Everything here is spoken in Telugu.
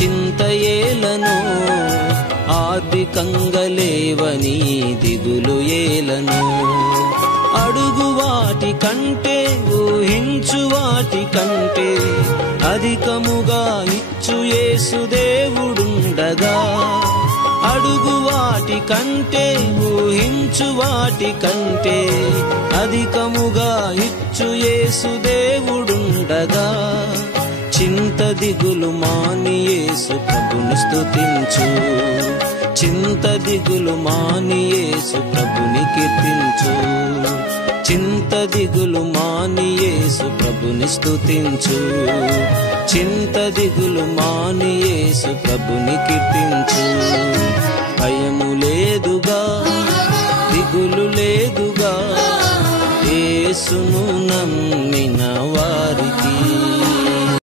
చింత ఏలను, ఆర్థికంగా లేవని దిగులు ఏలను. అడుగు వాటి కంటే, ఊహించు వాటి కంటే అధికముగా ఇచ్చు యేసు దేవుడుండగా, అడుగు వాటి కంటే, ఊహించు వాటి కంటే అధికముగా ఇచ్చు యేసు దేవుడుండగా, చింత దిగులు మాని యేసు ప్రభుని స్తుతించు, చింత దిగులు మాని యేసు ప్రభుని కీర్తించు, చింత దిగులు మాని యేసు ప్రభుని స్తుతించు, చింత దిగులు మాని యేసు ప్రభుని కీర్తించు. భయము లేదుగా, దిగులు లేదుగా, యేసును నమ్మిన వారికి.